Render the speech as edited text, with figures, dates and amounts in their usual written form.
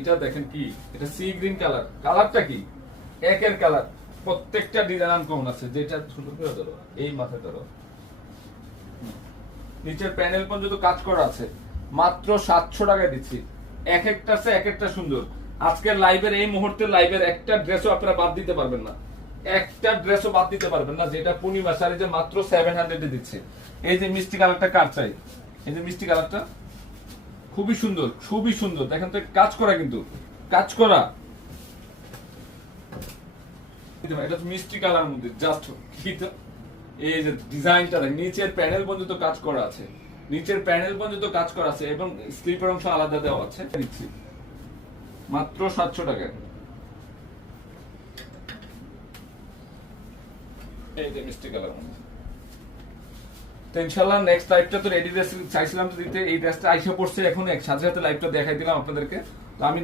এটা দেখেন কি, এটা সি গ্রিন কালার। কালারটা কি একের কালার, প্রত্যেকটা ডিজাইন আনকমন আছে। যেটা সুন্দর করে ধরো, এই মাথায় ধরো, নিচের প্যানেল পর্যন্ত কাজ করা আছে। মাত্র 700 টাকায় দিচ্ছি। এক একটা আছে, এক একটা সুন্দর। আজকের লাইভের, এই মুহূর্তে লাইভের একটা ড্রেসও আপনারা বাদ দিতে পারবেন না, একটা ড্রেসও বাদ দিতে পারবেন না, যেটা পূর্ণিমা শাড়ি যে মাত্র 700 এ দিচ্ছে। এই যে মিষ্টি কালারটা কার চাই, এই যে মিষ্টি কালারটা খুবই সুন্দর, খুবই সুন্দর। দেখেন তো কাজ করা, কিন্তু কাজ করা। এটা তো মিষ্টি কালার মধ্যে জাস্ট কি তো, এই যে ডিজাইনটা দেখেন, নিচের প্যানেল পর্যন্ত কাজ করা আছে, নিচের প্যানেল পর্যন্ত কাজ করা আছে এবং স্লিপের অংশ আলাদা দেওয়া আছে। দিচ্ছি মাত্র 700 টাকায়। এই যে মিষ্টি কালার মধ্যে। তো ইনশাআল্লাহ নেক্সট লাইভটা তো রেডি ড্রেস চাইছিলাম তো দিতে, এই ড্রেসটা আইসা পড়ছে এখন, এক সাথে সাথে লাইভটা দেখাই দিলাম আপনাদেরকে। তো আমি